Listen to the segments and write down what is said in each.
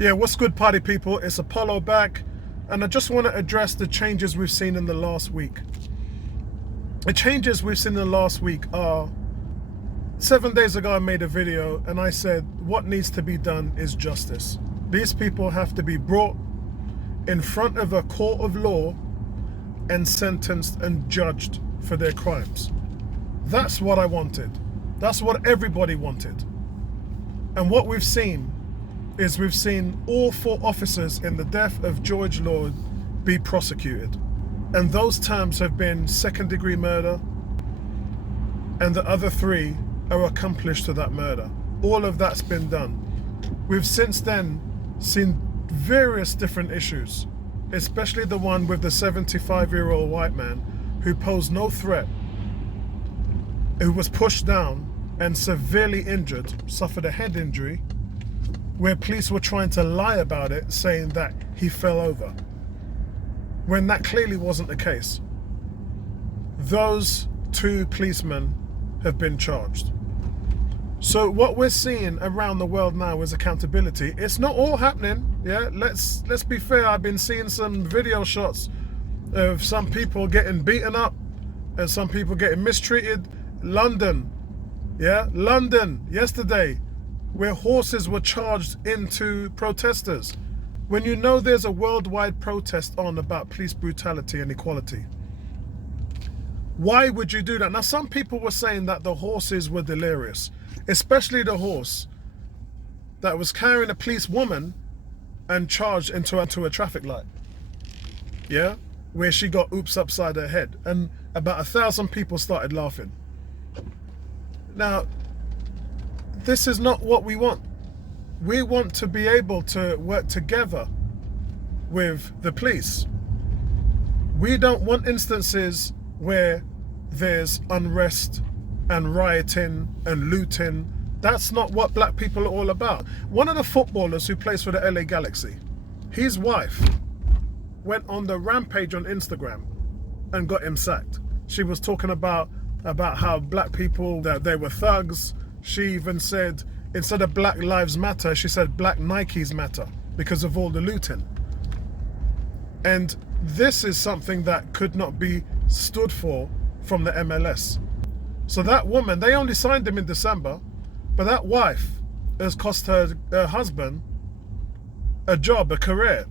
Yeah, what's good, party people? It's Apollo back, and I just want to address the changes we've seen in the last week. The changes we've seen in the last week are 7 days ago, I made a video and I said what needs to be done is justice. These people have to be brought in front of a court of law and sentenced and judged for their crimes. That's what I wanted. That's what everybody wanted. And what we've seen is we've seen all 4 officers in the death of George Floyd be prosecuted. And those terms have been second-degree murder, and the other 3 are accomplices to that murder. All of that's been done. We've since then seen various different issues, especially the one with the 75-year-old white man who posed no threat, who was pushed down and severely injured, suffered a head injury, where police were trying to lie about it, saying that he fell over, when that clearly wasn't the case. Those 2 policemen have been charged. So what we're seeing around the world now is accountability. It's not all happening, yeah? Let's be fair. I've been seeing some video shots of some people getting beaten up and some people getting mistreated. London, yeah? London, yesterday, where horses were charged into protesters. When you know there's a worldwide protest on about police brutality and equality, why would you do that? Now, some people were saying that the horses were delirious, especially the horse that was carrying a police woman and charged into a traffic light, yeah, where she got oops upside her head, and about 1,000 people started laughing. Now, this is not what we want. We want to be able to work together with the police. We don't want instances where there's unrest and rioting and looting. That's not what black people are all about. One of the footballers who plays for the LA Galaxy, his wife went on the rampage on Instagram and got him sacked. She was talking about how black people, that they were thugs. She even said, instead of Black Lives Matter, she said Black Nikes Matter because of all the looting. And this is something that could not be stood for from the MLS. So that woman, they only signed him in December, but that wife has cost her husband a job, a career.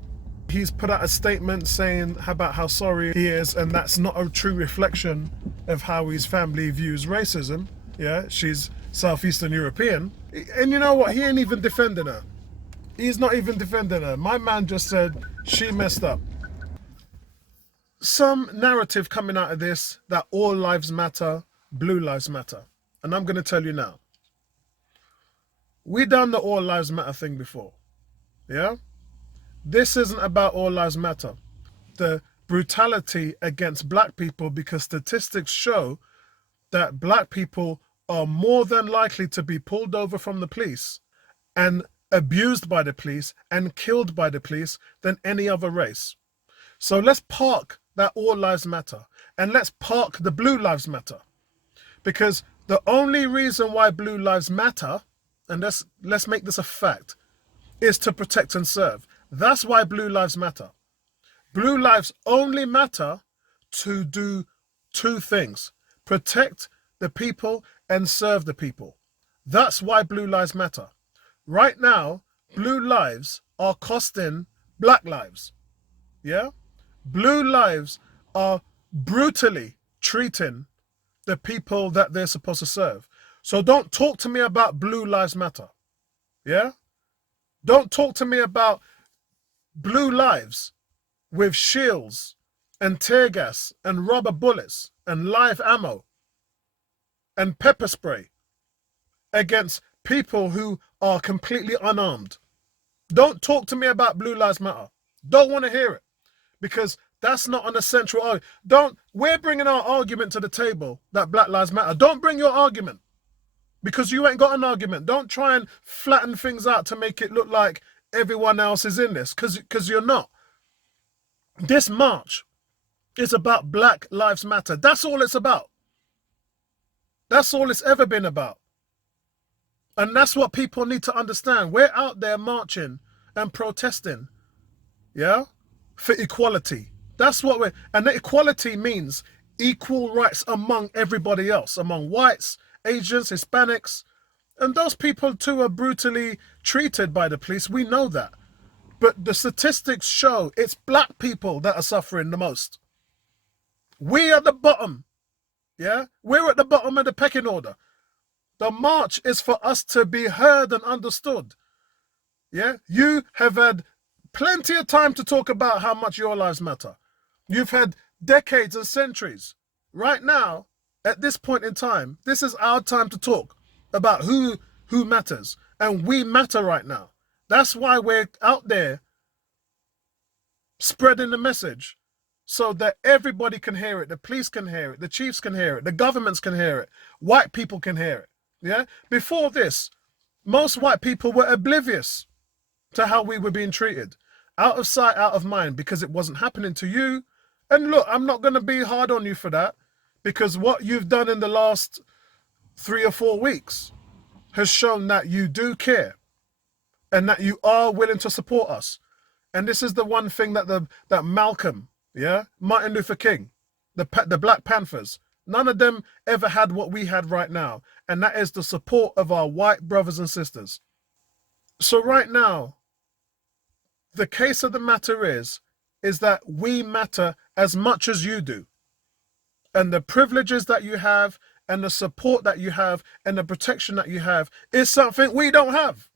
He's put out a statement saying about how sorry he is, and that's not a true reflection of how his family views racism. Yeah, she's Southeastern European. And you know what? He ain't even defending her. He's not even defending her. My man just said she messed up. Some narrative coming out of this that all lives matter, blue lives matter. And I'm going to tell you now. We done the all lives matter thing before. Yeah? This isn't about all lives matter. The brutality against black people, because statistics show that black people are more than likely to be pulled over from the police and abused by the police and killed by the police than any other race. So let's park that all lives matter and let's park the blue lives matter, because the only reason why blue lives matter, and let's make this a fact, is to protect and serve. That's why blue lives matter. Blue lives only matter to do 2 things: protect the people and serve the people. That's why blue lives matter. Right now, blue lives are costing black lives. Yeah? Blue lives are brutally treating the people that they're supposed to serve. So don't talk to me about blue lives matter. Yeah? Don't talk to me about blue lives with shields and tear gas and rubber bullets and live ammo and pepper spray against people who are completely unarmed. Don't talk to me about blue lives matter. Don't want to hear it, because that's not an essential argument. We're bringing our argument to the table that black lives matter. Don't bring your argument, because you ain't got an argument. Don't try and flatten things out to make it look like everyone else is in this, because you're not. This march is about Black Lives Matter. That's all it's about. That's all it's ever been about. And that's what people need to understand. We're out there marching and protesting, yeah, for equality. That's what we're, and that equality means equal rights among everybody else, among whites, Asians, Hispanics, and those people too are brutally treated by the police. We know that. But the statistics show it's black people that are suffering the most. We at the bottom, yeah? We're at the bottom of the pecking order. The march is for us to be heard and understood. Yeah? You have had plenty of time to talk about how much your lives matter. You've had decades and centuries. Right now, at this point in time, this is our time to talk about who matters. And we matter right now. That's why we're out there spreading the message so that everybody can hear it. The police can hear it. The chiefs can hear it. The governments can hear it. White people can hear it. Yeah? Before this, most white people were oblivious to how we were being treated. Out of sight, out of mind, because it wasn't happening to you. And look, I'm not going to be hard on you for that, because what you've done in the last 3 or 4 weeks has shown that you do care and that you are willing to support us. And this is the one thing that that Malcolm, yeah, Martin Luther King, the Black Panthers, none of them ever had what we had right now. And that is the support of our white brothers and sisters. So right now, the case of the matter is that we matter as much as you do. And the privileges that you have and the support that you have and the protection that you have is something we don't have.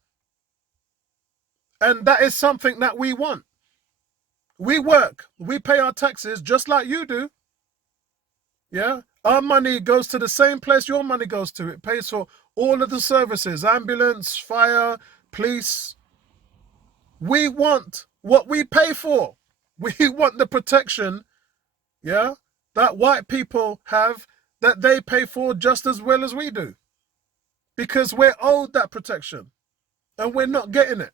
And that is something that we want. We work, we pay our taxes just like you do. Yeah? Our money goes to the same place your money goes to. It pays for all of the services, ambulance, fire, police. We want what we pay for. We want the protection, yeah, that white people have, that they pay for just as well as we do. Because we're owed that protection and we're not getting it.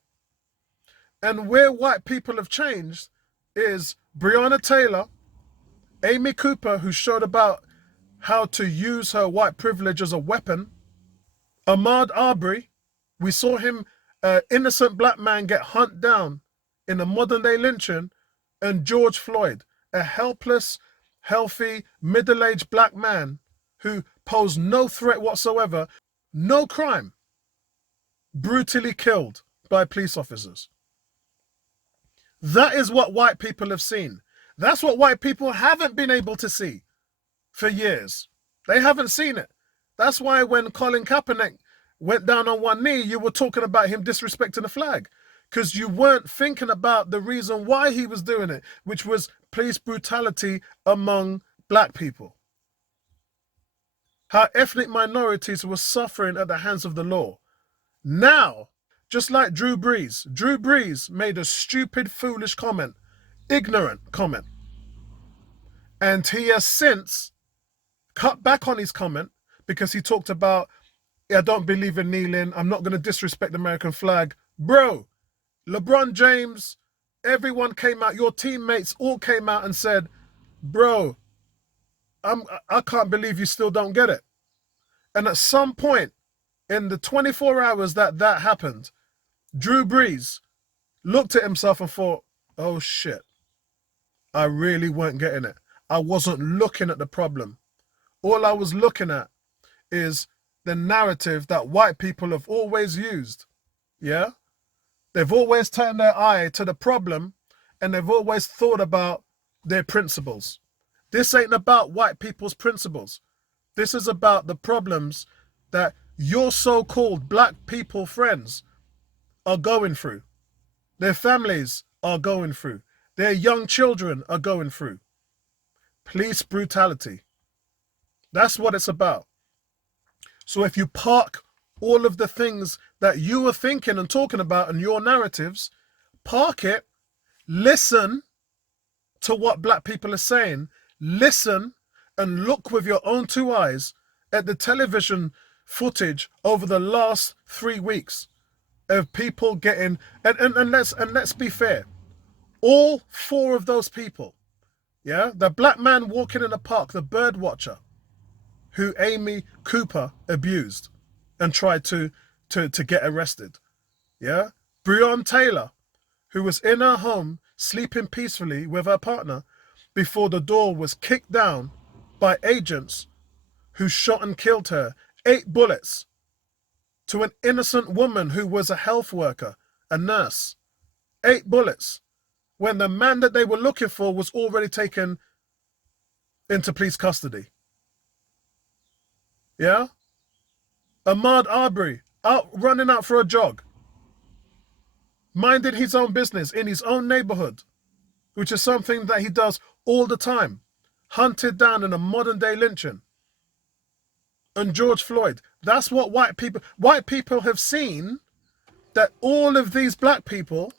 And where white people have changed is Breonna Taylor, Amy Cooper, who showed about how to use her white privilege as a weapon, Ahmaud Arbery, we saw him, innocent black man, get hunted down in a modern day lynching, and George Floyd, a helpless, healthy, middle-aged black man who posed no threat whatsoever, no crime, brutally killed by police officers. That is what white people have seen. That's what white people haven't been able to see for years. They haven't seen it. That's why when Colin Kaepernick went down on one knee, you were talking about him disrespecting the flag, because you weren't thinking about the reason why he was doing it, which was police brutality among black people. How ethnic minorities were suffering at the hands of the law. Now, just like Drew Brees made a stupid, foolish comment, ignorant comment. And he has since cut back on his comment because he talked about, I don't believe in kneeling, I'm not going to disrespect the American flag. Bro, LeBron James, everyone came out, your teammates all came out and said, bro, I can't believe you still don't get it. And at some point in the 24 hours that happened, Drew Brees looked at himself and thought, oh shit, I really weren't getting it. I wasn't looking at the problem. All I was looking at is the narrative that white people have always used. Yeah? They've always turned their eye to the problem and they've always thought about their principles. This ain't about white people's principles. This is about the problems that your so-called black people friends are going through. Their families are going through. Their young children are going through. Police brutality. That's what it's about. So if you park all of the things that you are thinking and talking about in your narratives, park it, listen to what black people are saying, listen and look with your own 2 eyes at the television footage over the last 3 weeks of people getting, and let's be fair, all 4 of those people, yeah, the black man walking in the park, the bird watcher, who Amy Cooper abused and tried to get arrested, yeah, Breonna Taylor, who was in her home sleeping peacefully with her partner before the door was kicked down by agents who shot and killed her. 8 bullets to an innocent woman who was a health worker, a nurse. 8 bullets when the man that they were looking for was already taken into police custody. Yeah? Ahmaud Arbery running out for a jog, minding his own business in his own neighborhood, which is something that he does all the time, hunted down in a modern day lynching. And George Floyd, that's what white people have seen, that all of these black people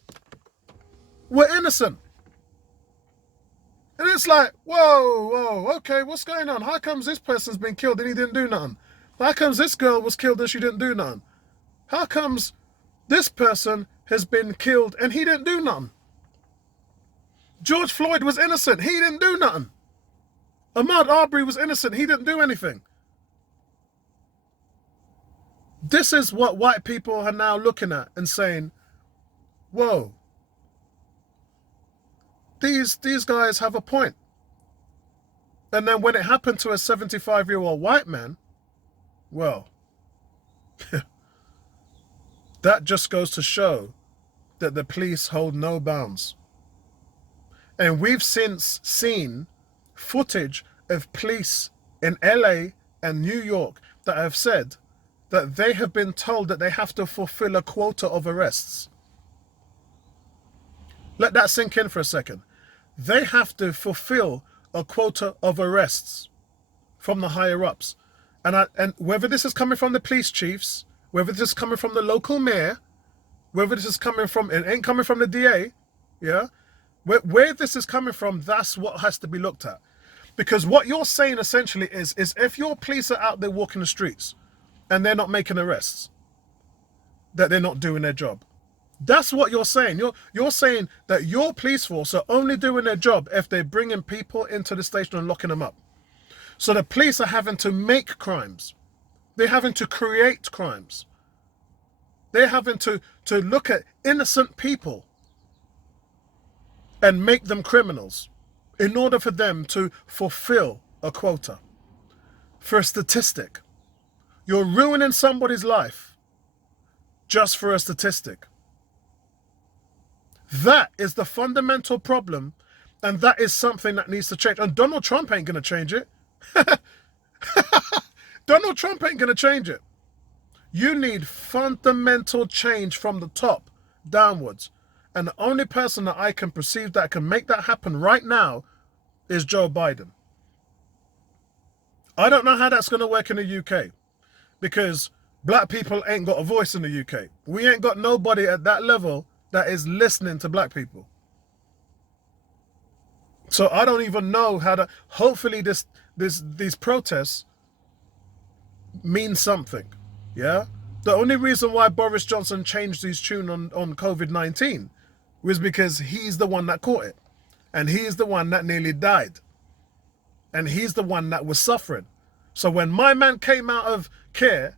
were innocent. And it's like, whoa, okay, what's going on? How comes this person's been killed and he didn't do nothing? How comes this girl was killed and she didn't do nothing? How comes this person has been killed and he didn't do nothing? George Floyd was innocent. He didn't do nothing. Ahmaud Arbery was innocent. He didn't do anything. This is what white people are now looking at and saying, whoa, these guys have a point. And then when it happened to a 75-year-old white man, well, that just goes to show that the police hold no bounds. And we've since seen footage of police in LA and New York that have said that they have been told that they have to fulfill a quota of arrests. Let that sink in for a second. They have to fulfill a quota of arrests from the higher ups. And whether this is coming from the police chiefs, whether this is coming from the local mayor, whether this is coming from, it ain't coming from the DA, yeah? Where this is coming from, that's what has to be looked at. Because what you're saying essentially is if your police are out there walking the streets and they're not making arrests, that they're not doing their job. That's what you're saying. You're saying that your police force are only doing their job if they're bringing people into the station and locking them up. So the police are having to make crimes. They're having to create crimes. They're having to look at innocent people and make them criminals in order for them to fulfill a quota. For a statistic. You're ruining somebody's life just for a statistic. That is the fundamental problem, and that is something that needs to change. And Donald Trump ain't going to change it. Donald Trump ain't going to change it. You need fundamental change from the top downwards. And the only person that I can perceive that can make that happen right now is Joe Biden. I don't know how that's going to work in the UK, because black people ain't got a voice in the UK. We ain't got nobody at that level that is listening to black people. So I don't even know how to, hopefully these protests mean something, yeah? The only reason why Boris Johnson changed his tune on COVID-19 was because he's the one that caught it. And he's the one that nearly died. And he's the one that was suffering. So when my man came out of care,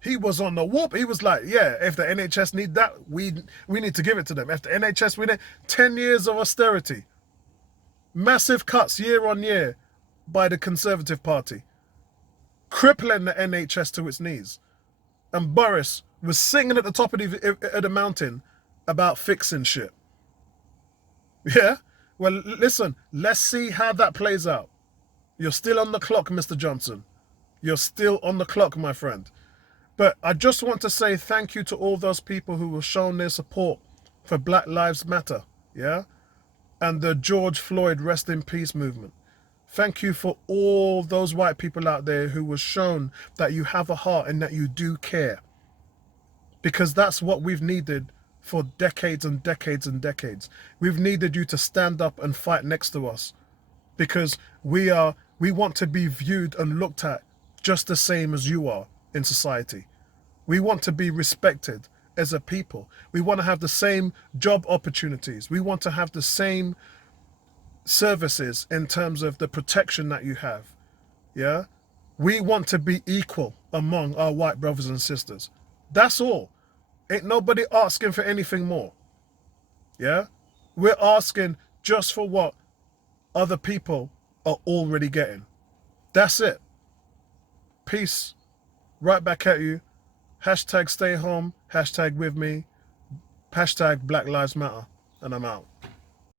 he was on the whoop. He was like, yeah, if the NHS need that, we need to give it to them. If the NHS, we need 10 years of austerity. Massive cuts year on year by the Conservative Party. Crippling the NHS to its knees. And Boris was singing at the top of the mountain about fixing shit. Yeah? Well, listen, let's see how that plays out. You're still on the clock, Mr. Johnson. You're still on the clock, my friend. But I just want to say thank you to all those people who have shown their support for Black Lives Matter, yeah? And the George Floyd Rest in Peace movement. Thank you for all those white people out there who were shown that you have a heart and that you do care. Because that's what we've needed for decades and decades and decades. We've needed you to stand up and fight next to us. Because we want to be viewed and looked at just the same as you are in society. We want to be respected as a people. We want to have the same job opportunities. We want to have the same services in terms of the protection that you have. Yeah? We want to be equal among our white brothers and sisters. That's all. Ain't nobody asking for anything more. Yeah? We're asking just for what other people are already getting. That's it. Peace. Right back at you. Hashtag stay home. Hashtag with me. Hashtag Black Lives Matter. And I'm out.